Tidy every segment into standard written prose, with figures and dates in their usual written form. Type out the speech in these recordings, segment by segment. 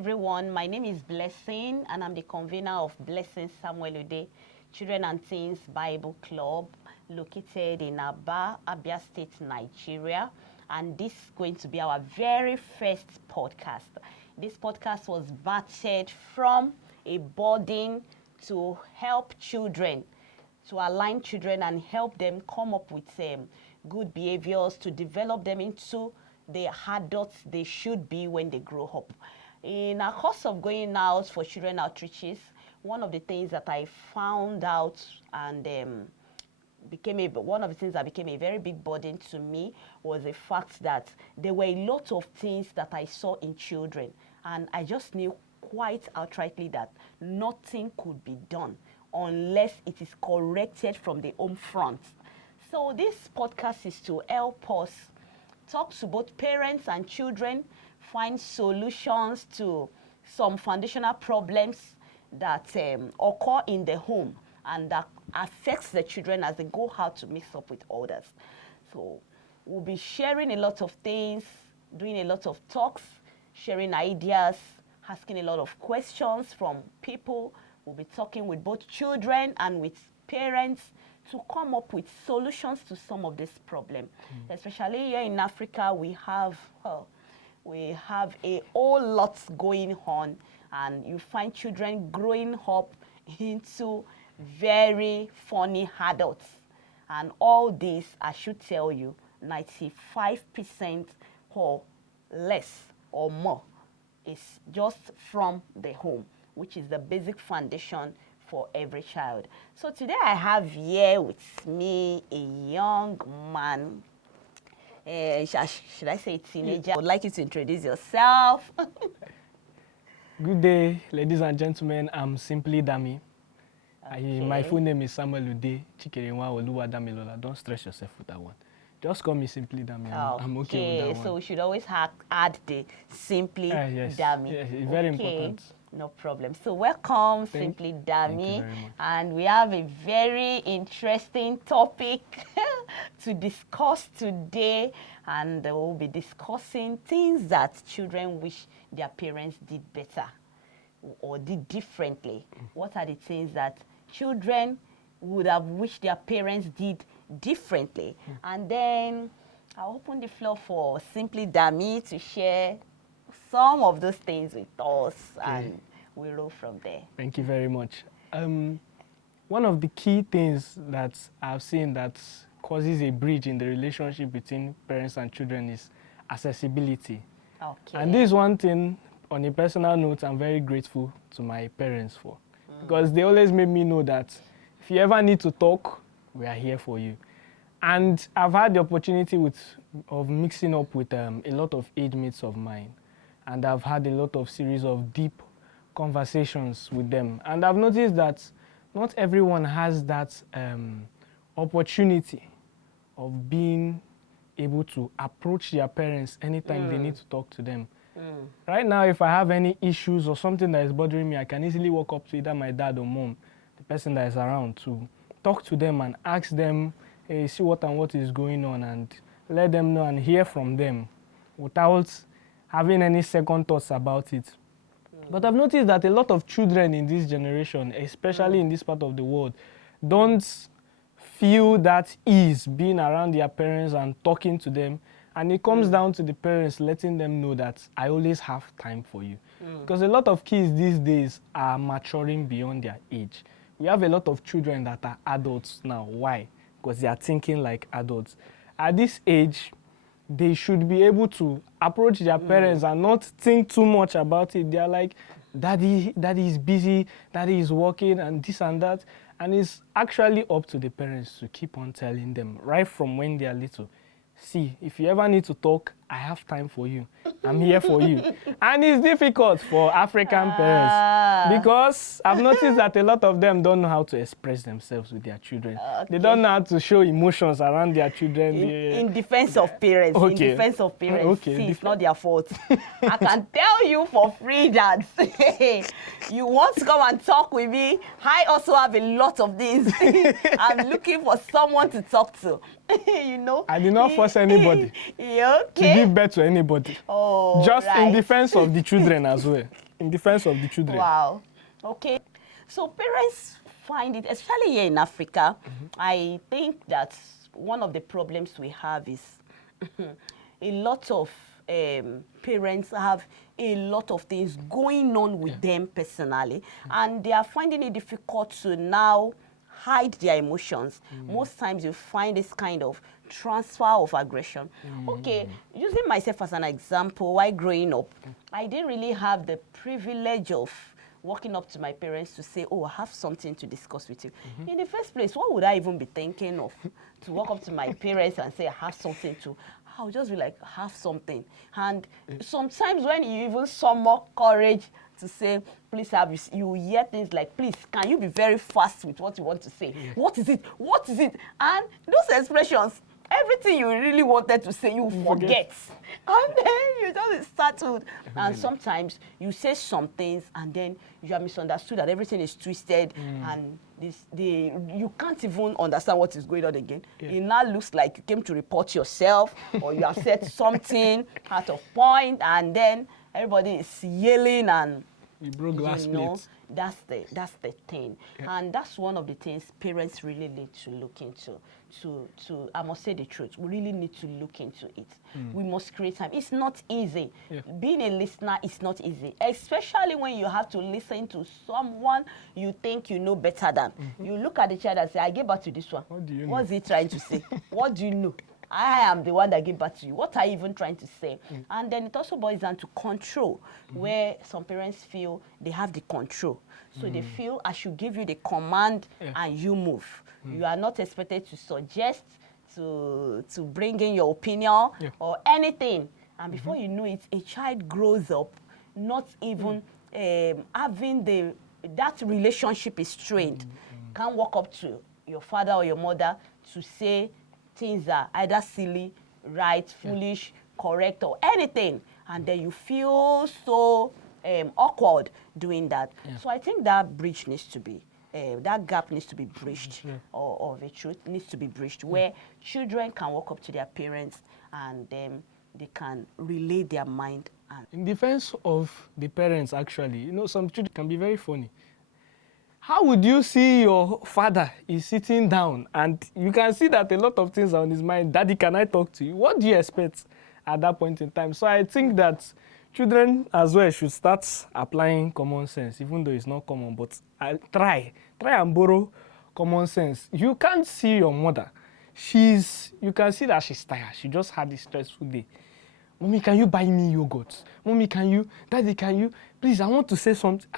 everyone. My name is Blessing, and I'm the convener of Blessing Samuel Ude Children and Teens Bible Club, located in Aba, Abia State, Nigeria. And this is going to be our very first podcast. This podcast was batched from a burden to help children, to align children and help them come up with good behaviors, to develop them into the adults they should be when they grow up. In our course of going out for children outreaches, one of the things that I found out and one of the things that became a very big burden to me was the fact that there were a lot of things that I saw in children, and I just knew quite outrightly that nothing could be done unless it is corrected from the home front. So this podcast is to help us talk to both parents and children, find solutions to some foundational problems that occur in the home and that affects the children as they go out to mix up with others. So we'll be sharing a lot of things, doing a lot of talks, sharing ideas, asking a lot of questions from people. We'll be talking with both children and with parents to come up with solutions to some of this problem. Especially here in Africa, we have a whole lot going on, and you find children growing up into very funny adults. And all this, I should tell you, 95% or less or more is just from the home, which is the basic foundation for every child. So today I have here with me a young man. Should I say teenager? I would like you to introduce yourself. Good day, ladies and gentlemen. I'm Simply Dami. Okay. My full name is Samuel Ude Chikerenwa Oluwadamilola. Don't stress yourself with that one. Just call me Simply Dami. I'm okay with that one. So we should always add the Simply yes. Dami. Yes, it's very important. No problem. So welcome, Simply Dami. Thank you very much. And we have a very interesting topic to discuss today. And we'll be discussing things that children wish their parents did better or did differently. What are the things that children would have wished their parents did differently? And then I'll open the floor for Simply Dami to share some of those things with us, and we'll roll from there. Thank you very much. One of the key things that I've seen that causes a bridge in the relationship between parents and children is accessibility. Okay. And this is one thing, on a personal note, I'm very grateful to my parents for. Because they always made me know that if you ever need to talk, we are here for you. And I've had the opportunity of mixing up with a lot of age mates of mine. And I've had a lot of series of deep conversations with them. And I've noticed that not everyone has that opportunity of being able to approach their parents anytime they need to talk to them. Right now, if I have any issues or something that is bothering me, I can easily walk up to either my dad or mom, the person that is around, to talk to them and ask them, hey, see what and what is going on, and let them know and hear from them without having any second thoughts about it. But I've noticed that a lot of children in this generation, especially in this part of the world, don't feel that ease being around their parents and talking to them. And it comes down to the parents letting them know that I always have time for you. Because a lot of kids these days are maturing beyond their age. We have a lot of children that are adults now. Why? Because they are thinking like adults. At this age, they should be able to approach their parents and not think too much about it. They are like, daddy is busy, daddy is working, and this and that. And it's actually up to the parents to keep on telling them right from when they are little. See, if you ever need to talk, I have time for you. I'm here for you. And it's difficult for African parents because I've noticed that a lot of them don't know how to express themselves with their children. They don't know how to show emotions around their children. In defense of parents. In defense of parents. See, it's not their fault. I can tell you for free that you want to come and talk with me. I also have a lot of these. I'm looking for someone to talk to. You know? I did not force anybody to give birth to anybody. Oh, just in defense of the children as well. in defense of the children. Wow. Okay. So parents find it, especially here in Africa, I think that one of the problems we have is a lot of parents have a lot of things going on with them personally, and they are finding it difficult to now hide their emotions. Most times you find this kind of transfer of aggression. Okay, using myself as an example, while growing up, I didn't really have the privilege of walking up to my parents to say, oh, I have something to discuss with you. In the first place, what would I even be thinking of to walk up to my parents and say, I have something to, I'll just be like, have something. And sometimes when you even summon courage to say, please have, you hear things like, please, can you be very fast with what you want to say? What is it? What is it? And those expressions, everything you really wanted to say, you forget. And then you just startled. And sometimes you say some things and then you are misunderstood that everything is twisted and you can't even understand what is going on again. It now looks like you came to report yourself or you have said something out of point, and then everybody is yelling and you broke glass plates. That's the thing. And that's one of the things parents really need to look into. To I must say the truth, we really need to look into it. We must create time. It's not easy. Being a listener is not easy, especially when you have to listen to someone you think you know better than. You look at the child and say, I gave birth to this one. What do you know? What's he trying to say? What do you know? I am the one that gave birth to you. What are you even trying to say? And then it also boils down to control, where some parents feel they have the control. So they feel I should give you the command and you move. You are not expected to suggest, to bring in your opinion or anything. And before you know it, a child grows up not even having that relationship is strained. Can't walk up to your father or your mother to say things are either silly, right, foolish, correct, or anything. And then you feel so awkward doing that. So I think that bridge needs to be, that gap needs to be bridged, or the truth needs to be bridged, where children can walk up to their parents and then they can relay their mind. In defense of the parents, actually, you know, some children can be very funny. How would you see your father is sitting down and you can see that a lot of things are on his mind? Daddy, can I talk to you? What do you expect at that point in time? So I think that children as well should start applying common sense, even though it's not common, but try and borrow common sense. You can't see your mother. You can see that she's tired. She just had a stressful day. Mommy, can you buy me yogurt? Mommy, Daddy, can you? Please, I want to say something.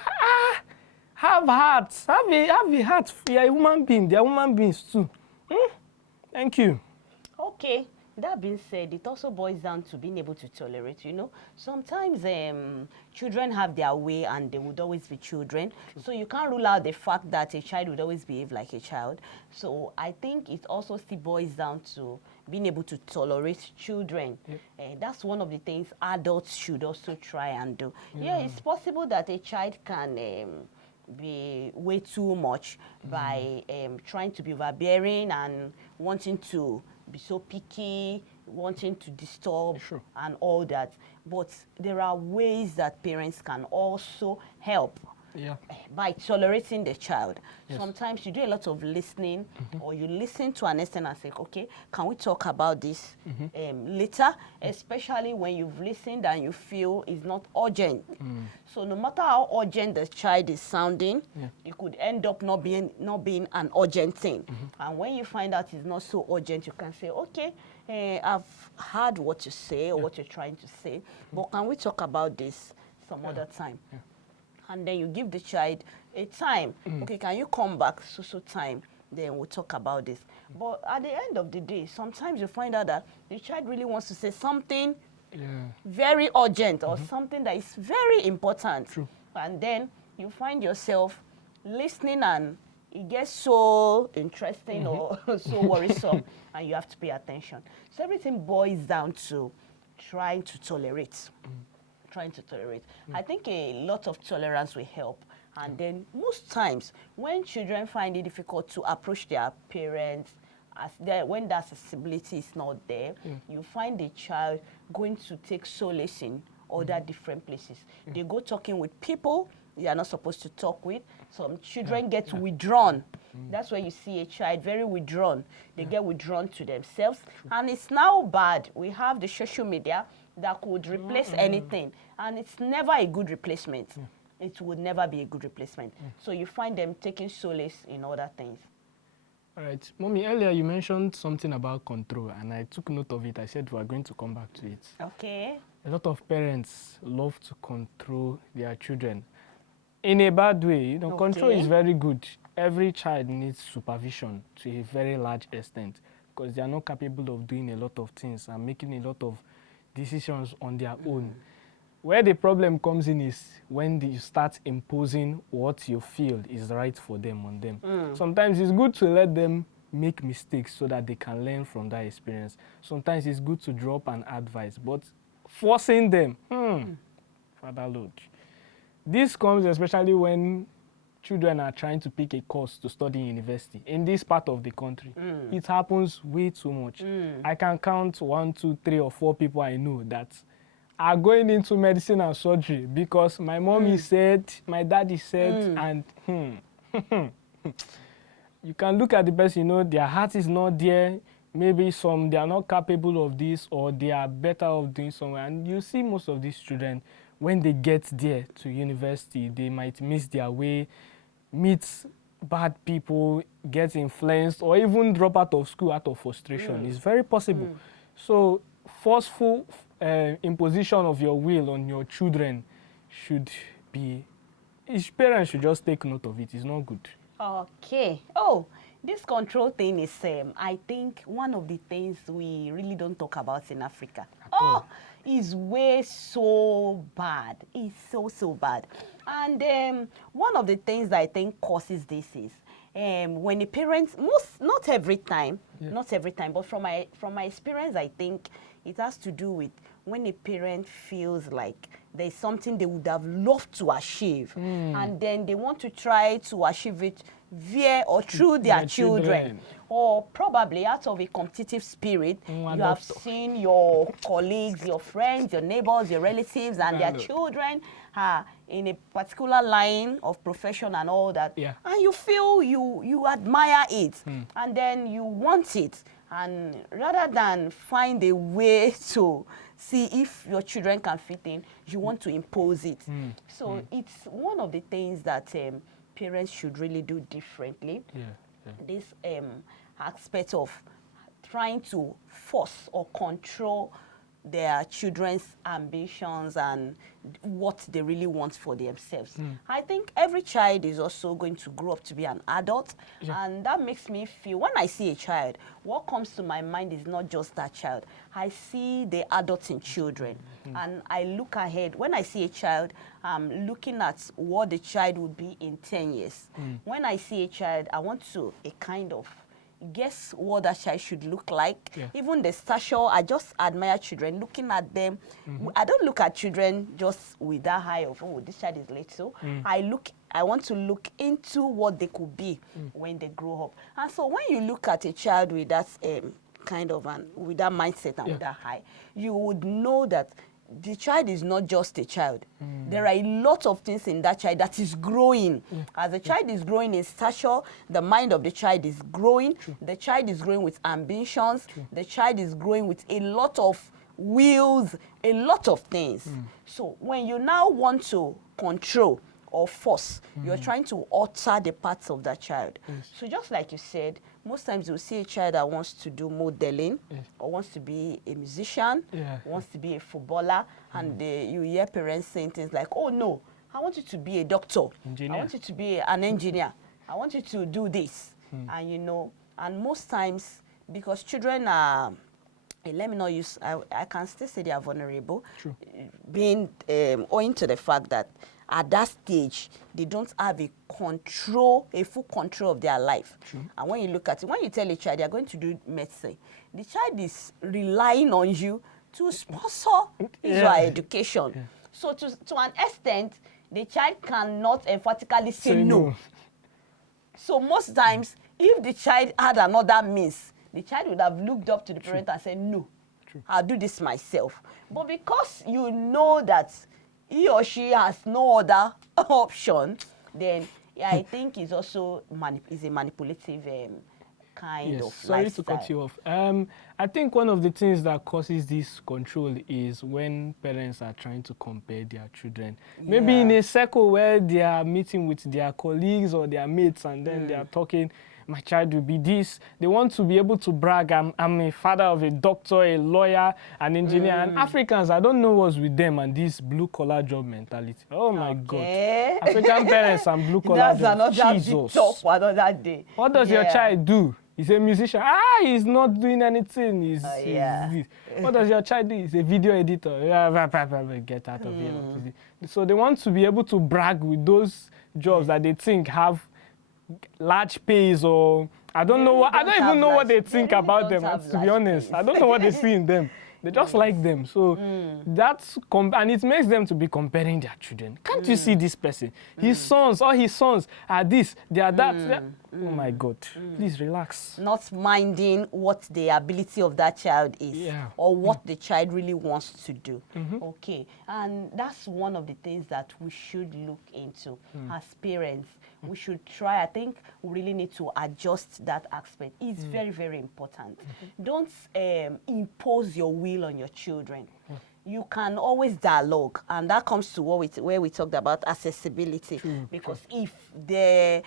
Have hearts. Have a heart. You're a human being. They're human beings too. Thank you. Okay. That being said, it also boils down to being able to tolerate, you know. Sometimes children have their way and they would always be children. So you can't rule out the fact that a child would always behave like a child. So I think it also still boils down to being able to tolerate children. That's one of the things adults should also try and do. Yeah, it's possible that a child can be way too much by trying to be overbearing and wanting to be so picky, wanting to disturb and all that. But there are ways that parents can also help by tolerating the child. Sometimes you do a lot of listening, or you listen to an extent and say, okay, can we talk about this later? Especially when you've listened and you feel it's not urgent. So no matter how urgent the child is sounding, it could end up not being an urgent thing. And when you find out it's not so urgent, you can say, okay, I've heard what you say or what you're trying to say, but can we talk about this some other time? And then you give the child a time. Okay, can you come back so time? Then we'll talk about this. But at the end of the day, sometimes you find out that the child really wants to say something very urgent or something that is very important. And then you find yourself listening and it gets so interesting or so worrisome and you have to pay attention. So everything boils down to trying to tolerate. I think a lot of tolerance will help. And then most times when children find it difficult to approach their parents, when that accessibility is not there, you find the child going to take solace in other different places. They go talking with people they are not supposed to talk with. Some children get withdrawn. That's where you see a child very withdrawn. They get withdrawn to themselves. And it's now bad. We have the social media that could replace anything. And it's never a good replacement. It would never be a good replacement. So you find them taking solace in other things. All right. Mommy, earlier you mentioned something about control, and I took note of it. I said we are going to come back to it. Okay. A lot of parents love to control their children. In a bad way, you know, control is very good. Every child needs supervision to a very large extent because they are not capable of doing a lot of things and making a lot of decisions on their own. Where the problem comes in is when you start imposing what you feel is right for them on them. Sometimes it's good to let them make mistakes so that they can learn from that experience. Sometimes it's good to drop an advice, but forcing them, Father Lord. This comes especially when children are trying to pick a course to study in university. In this part of the country, it happens way too much. I can count 1, 2, 3, or 4 people I know that are going into medicine and surgery because my mommy said, my daddy said, and you can look at the person, you know, their heart is not there. Maybe they are not capable of this, or they are better off doing somewhere. And you see most of these children, when they get there to university, they might miss their way, meet bad people, get influenced, or even drop out of school out of frustration. It's very possible. So forceful imposition of your will on your children should be, each parent should just take note of it. It's not good. Okay. Oh, this control thing is, I think, one of the things we really don't talk about in Africa. Is way so bad. It's so bad. And one of the things that I think causes this is when the parents, not every time, but from my experience, I think it has to do with when a parent feels like there's something they would have loved to achieve, and then they want to try to achieve it via or through their children. Or probably out of a competitive spirit, you have seen your colleagues, your friends, your neighbors, your relatives, and their children in a particular line of profession and all that. And you feel you admire it, and then you want it. And rather than find a way to see if your children can fit in, you want to impose it. So it's one of the things that parents should really do differently. This aspect of trying to force or control their children's ambitions and what they really want for themselves. I think every child is also going to grow up to be an adult, and that makes me feel, when I see a child, what comes to my mind is not just that child. I see the adults in children, and I look ahead. When I see a child, I'm looking at what the child would be in 10 years. When I see a child, I want to guess what that child should look like. Even the stature, I just admire children, looking at them. I don't look at children just with that eye of, oh, this child is little. I want to look into what they could be when they grow up. And so when you look at a child with that with that mindset and with that eye, you would know that the child is not just a child. There are a lot of things in that child that is growing. As the child is growing in stature, the mind of the child is growing. The child is growing with ambitions. The child is growing with a lot of wills, a lot of things. So when you now want to control or force, you're trying to alter the parts of that child. So just like you said, most times you'll see a child that wants to do modeling or wants to be a musician, wants to be a footballer, and you hear parents saying things like, oh no, I want you to be a doctor. I want you to be an engineer. I want you to do this. And you know, and most times, because children are, let me not use, I can still say they are vulnerable, being owing to the fact that at that stage, they don't have a full control of their life. And when you look at it, when you tell a child they are going to do medicine, the child is relying on you to sponsor his or her education. So to an extent, the child cannot emphatically say no. So most times, if the child had another means, the child would have looked up to the parent and said no. I'll do this myself. But because you know that he or she has no other option, then I think it's also is a manipulative kind of sorry lifestyle. to cut you off. I think one of the things that causes this control is when parents are trying to compare their children. Maybe in a circle where they are meeting with their colleagues or their mates, and then they are talking, my child will be this. They want to be able to brag, I'm a father of a doctor, a lawyer, an engineer. And Africans, I don't know what's with them and this blue-collar job mentality. Oh, my God. African parents and blue-collar jobs. That's another big talk for another day. What does your child do? He's a musician. He's not doing anything. He's this. What does your child do? He's a video editor. Get out of here. So they want to be able to brag with those jobs that they think have large pays, or I don't know what, I don't even know what they think about them, to be honest. I don't know what they see in them. They just like them. So that's, and it makes them to be comparing their children. Can't you see this person? His sons, all his sons are this, they are that. Oh my God, please relax. Not minding what the ability of that child is, or what the child really wants to do. Okay, and that's one of the things that we should look into as parents. We should try, I think we really need to adjust that aspect. It's very, very important. Don't impose your will on your children. You can always dialogue, and that comes to where we talked about accessibility. Because if they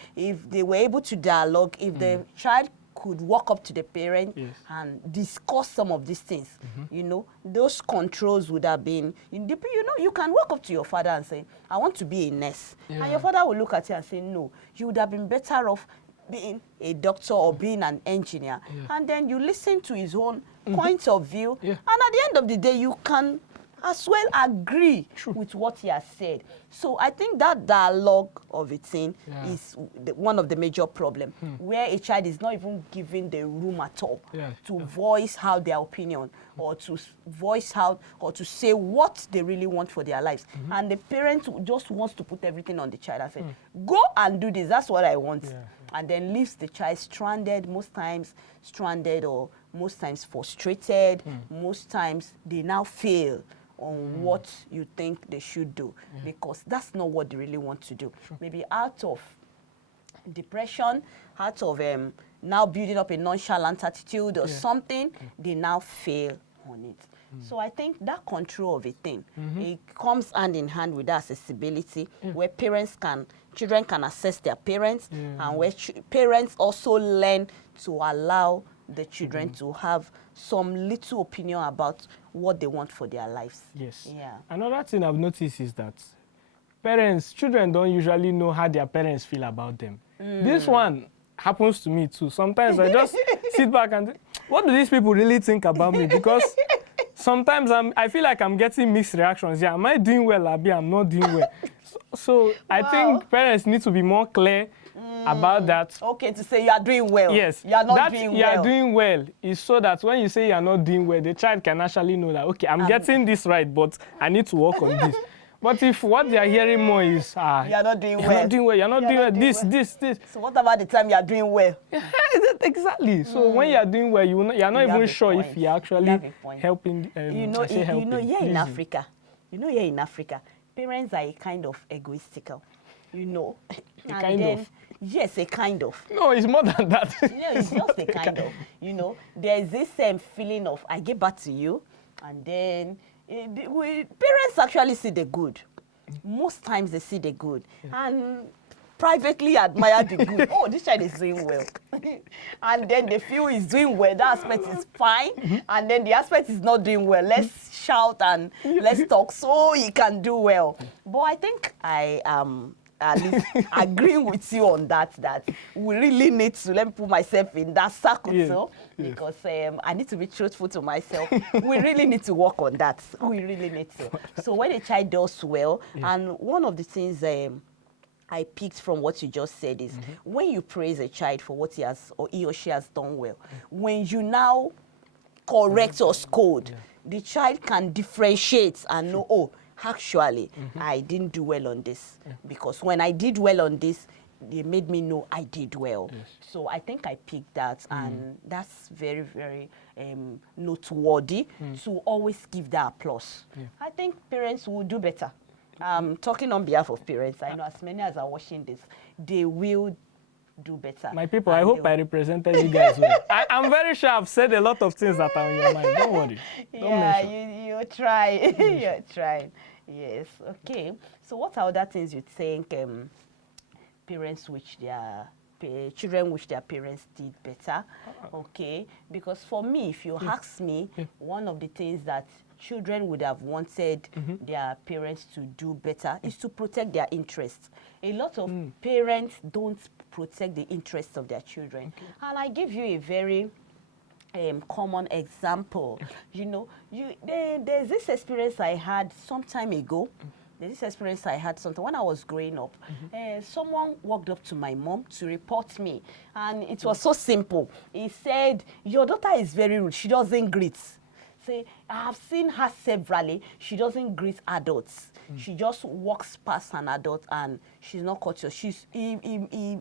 were able to dialogue, if the child could walk up to the parent and discuss some of these things, you know, those controls would have been, you know, you can walk up to your father and say, I want to be a nurse. And your father will look at you and say, no, you would have been better off being a doctor or being an engineer. And then you listen to his own point of view. And at the end of the day, you can as well agree with what he has said. So I think that dialogue of a thing is one of the major problems, where a child is not even given the room at all to voice how their opinion, or to voice how, or to say what they really want for their lives. And the parent just wants to put everything on the child and say, go and do this, that's what I want. And then leaves the child stranded, most times or most times frustrated. Most times they now fail on what you think they should do, because that's not what they really want to do. Maybe out of depression, out of now building up a nonchalant attitude or something, they now fail on it. So I think that control of a thing, it comes hand in hand with that accessibility, where children can access their parents, and where parents also learn to allow the children to have some little opinion about what they want for their lives. Another thing I've noticed is that children don't usually know how their parents feel about them. This one happens to me too. Sometimes I just sit back and think, what do these people really think about me? Because sometimes I feel like I'm getting mixed reactions. Am I doing well, Abi? I'm not doing well. So I think parents need to be more clear about that. Okay, to say you are doing well. Yes. You are not doing well. You are doing well is so that when you say you are not doing well, the child can actually know that, okay, I'm getting this right, but I need to work on this. But if what they are hearing more is, you are not doing well. You're not doing well. You're not doing well. This. So what about the time you are doing well? Exactly. So when you are doing well, you are not even sure if you're actually helping. Here in Africa, parents are a kind of egoistical. Yes, a kind of. No, it's more than that. It's just a kind of. There's this feeling of, I get back to you, and then parents actually see the good. Most times they see the good, and privately admire the good. Oh, this child is doing well. And then they feel he's doing well. That aspect is fine. And then the aspect is not doing well. Let's shout and let's talk so he can do well. But I think I am at least agreeing with you on that we really need to, let me put myself in that circle, because I need to be truthful to myself. We really need to work on that. We really need to. So when a child does well, and one of the things I picked from what you just said is, when you praise a child for what he or she has done well, when you now correct or scold, the child can differentiate and know, oh, actually, I didn't do well on this. Because when I did well on this, they made me know I did well. Yes. So I think I picked that, and that's very, very noteworthy to always give that applause. Yeah. I think parents will do better. Talking on behalf of parents, I know as many as are watching this, they will do better. My people, I hope I represented you guys well. I'm very sure I've said a lot of things that are on your mind. Don't worry. Don't mention. You try. You try. Yes. Okay. So what are other things you think parents wish their children wish their parents did better? Okay. Because for me, if you ask me, one of the things that children would have wanted their parents to do better is to protect their interests. A lot of parents don't protect the interests of their children. And I give you a very common example. You know, there's this experience I had some time ago. There's this experience I had something when I was growing up. Someone walked up to my mom to report me, and it was so simple. He said, "Your daughter is very rude. She doesn't greet." Say, I have seen her severally. She doesn't greet adults. She just walks past an adult and she's not courteous. He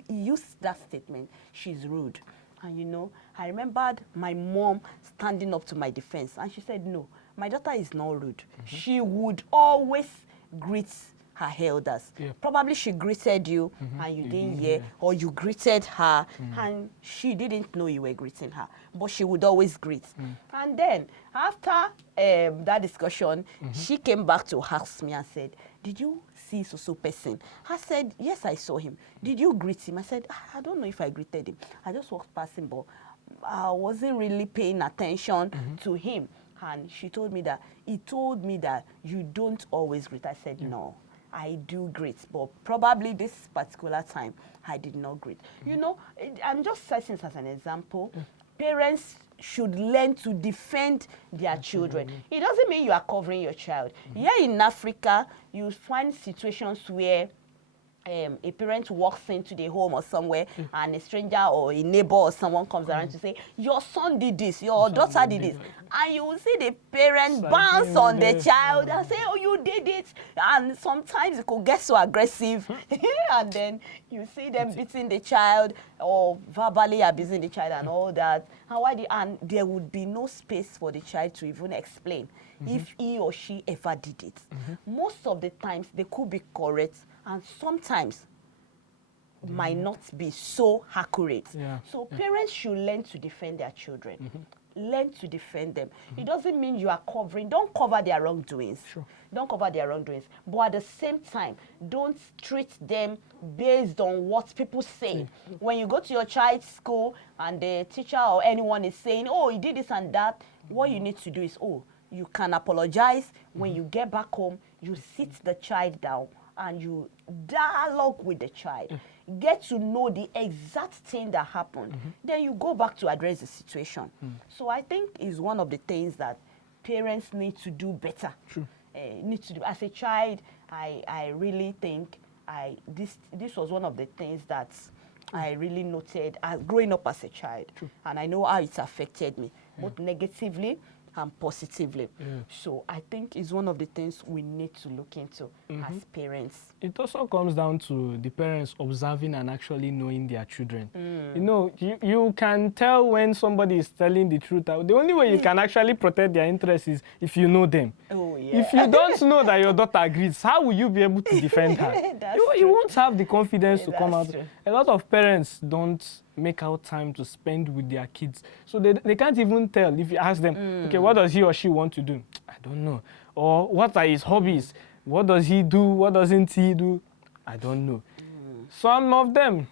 used that statement. She's rude. And you know, I remembered my mom standing up to my defense, and she said, no, my daughter is not rude. She would always greet her elders. Yeah. Probably she greeted you and you didn't hear, or you greeted her and she didn't know you were greeting her, but she would always greet. And then after that discussion, she came back to ask me and said, did you see so person? I said, yes, I saw him. Did you greet him? I said, I don't know if I greeted him. I just walked past him, but I wasn't really paying attention to him. And she told me that, he told me that you don't always greet. I said, no, I do greet, but probably this particular time, I did not greet. You know, I'm just citing this as an example. Parents should learn to defend their children. It doesn't mean you are covering your child. Here in Africa, you find situations where a parent walks into the home or somewhere and a stranger or a neighbor or someone comes around to say, your son did this, your daughter did this. And you will see the parent bounce on the child and say, oh, you did it. And sometimes it could get so aggressive. And then you see them beating the child or verbally abusing the child and all that. And there would be no space for the child to even explain if he or she ever did it. Most of the times, they could be correct, and sometimes might not be so accurate. So parents should learn to defend their children. Learn to defend them. It doesn't mean you are covering. Don't cover their wrongdoings. Don't cover their wrongdoings. But at the same time, don't treat them based on what people say. When you go to your child's school and the teacher or anyone is saying, oh, he did this and that, what you need to do is, oh, you can apologize. When you get back home, you sit the child down and you dialogue with the child. Get to know the exact thing that happened. Then you go back to address the situation. So I think it's one of the things that parents need to do better. Need to do. As a child, I really think this was one of the things that I really noted as growing up as a child. And I know how it's affected me, both negatively and positively. So I think it's one of the things we need to look into as parents. It also comes down to the parents observing and actually knowing their children. You know, you can tell when somebody is telling the truth. The only way you can actually protect their interests is if you know them. If you don't know that your daughter agrees, how will you be able to defend her? You won't have the confidence to come out. A lot of parents don't make out time to spend with their kids. So they can't even tell if you ask them, okay, what does he or she want to do? I don't know. Or what are his hobbies? What does he do? What doesn't he do? I don't know. Some of them,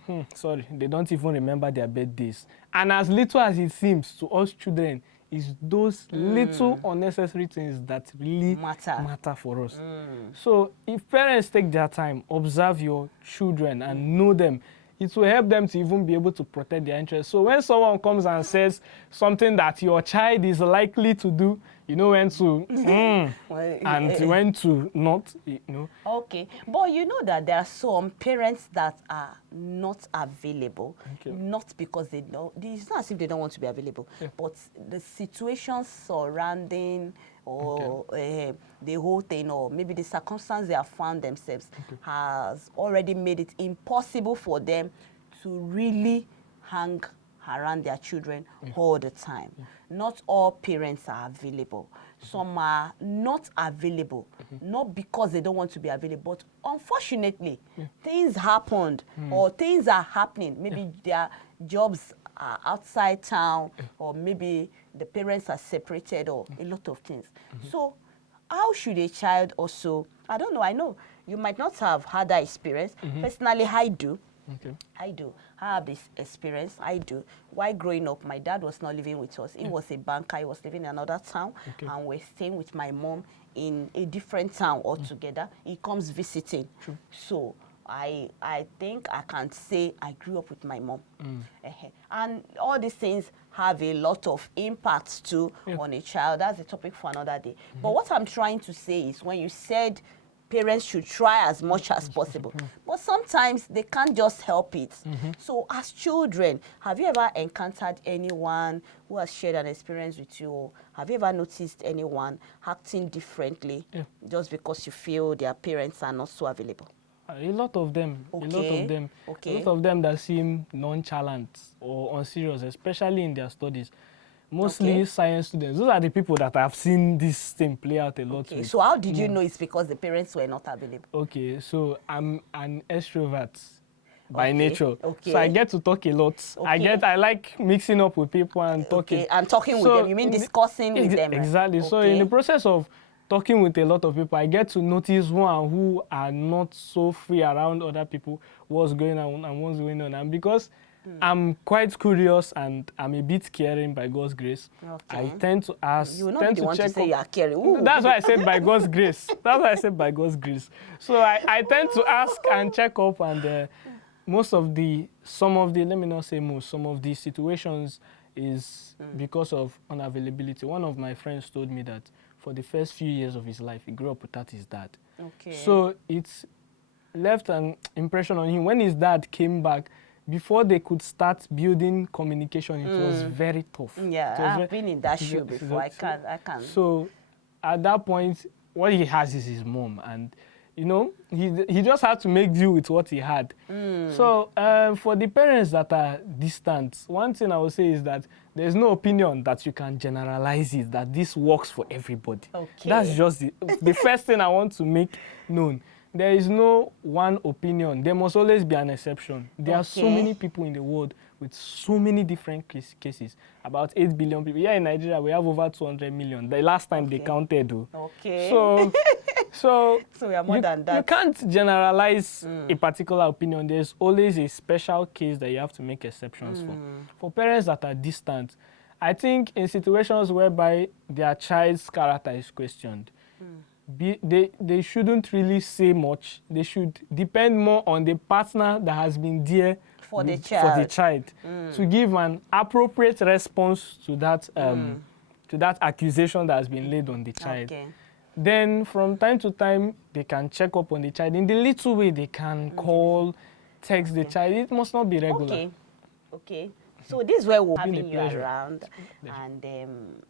they don't even remember their birthdays. And as little as it seems to us children, it's those little unnecessary things that really matter for us. So if parents take their time, observe your children and know them, it will help them to even be able to protect their interests. So when someone comes and says something that your child is likely to do, you know when to and when to not, you know. Okay, but you know that there are some parents that are not available, not because they don't, it's not as if they don't want to be available, but the situations surrounding or the whole thing, or maybe the circumstance they have found themselves has already made it impossible for them to really hang around their children all the time. Not all parents are available. Some are not available, not because they don't want to be available, but unfortunately, things happened or things are happening. Maybe their jobs are outside town, or maybe the parents are separated, or a lot of things. So how should a child also, I don't know, I know you might not have had that experience. Personally, I do. Okay. I do. I have this experience. I do. While growing up, my dad was not living with us. He was a banker. He was living in another town. And we're staying with my mom in a different town altogether. He comes visiting. True. So I think I can say I grew up with my mom. And all these things have a lot of impacts too on a child. That's a topic for another day. But what I'm trying to say is, when you said parents should try as much as possible, but sometimes they can't just help it. So as children, have you ever encountered anyone who has shared an experience with you? Or have you ever noticed anyone acting differently just because you feel their parents are not so available? A lot of them. A lot of them. Okay. A lot of them that seem nonchalant or unserious, especially in their studies. Mostly science students. Those are the people that I've seen this thing play out a lot with. So how did you know it's because the parents were not available? Okay, so I'm an extrovert by nature. So I get to talk a lot. I like mixing up with people and talking. And talking with them, you mean discussing with them? Exactly. So in the process of talking with a lot of people, I get to notice who and who are not so free around other people, what's going on and what's going on. And because I'm quite curious and I'm a bit caring by God's grace, I tend to ask. You will not be the one to say you are caring. Ooh. That's why I said by God's grace. That's why I said by God's grace. So I tend to ask and check up, and some of the, let me not say most, some of the situations is because of unavailability. One of my friends told me that for the first few years of his life, he grew up without his dad. So it's left an impression on him. When his dad came back, before they could start building communication, it was very tough. Yeah, I've been in that shoe before. I can't. So at that point, what he has is his mom, and you know, he just had to make do with what he had. So for the parents that are distant, one thing I would say is that there's no opinion that you can generalize it, that this works for everybody. That's just the first thing I want to make known. There is no one opinion. There must always be an exception. There are so many people in the world with so many different cases. About 8 billion people. Here in Nigeria, we have over 200 million. The last time they counted, though. So we are more than that. You can't generalize a particular opinion. There's always a special case that you have to make exceptions for. For parents that are distant, I think in situations whereby their child's character is questioned, they shouldn't really say much. They should depend more on the partner that has been there for the child to give an appropriate response to that accusation that has been laid on the child. Then from time to time, they can check up on the child. In the little way, they can call, text the child. It must not be regular. So this is where we're having you around, and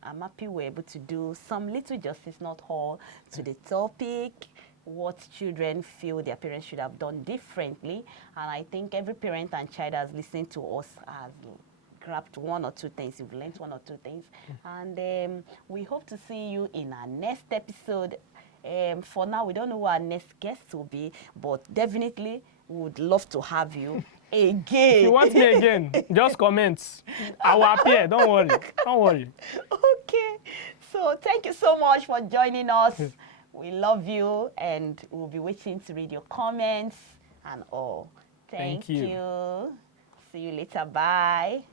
I'm happy we're able to do some little justice, not all, to the topic, what children feel their parents should have done differently. And I think every parent and child has listened to us, has grabbed one or two things, you've learned one or two things. And we hope to see you in our next episode. For now, we don't know who our next guest will be, but definitely we would love to have you again. If you want me again, just comment. I will appear. Don't worry. Don't worry. Okay. So thank you so much for joining us. We love you, and we'll be waiting to read your comments and all. Thank you. See you later. Bye.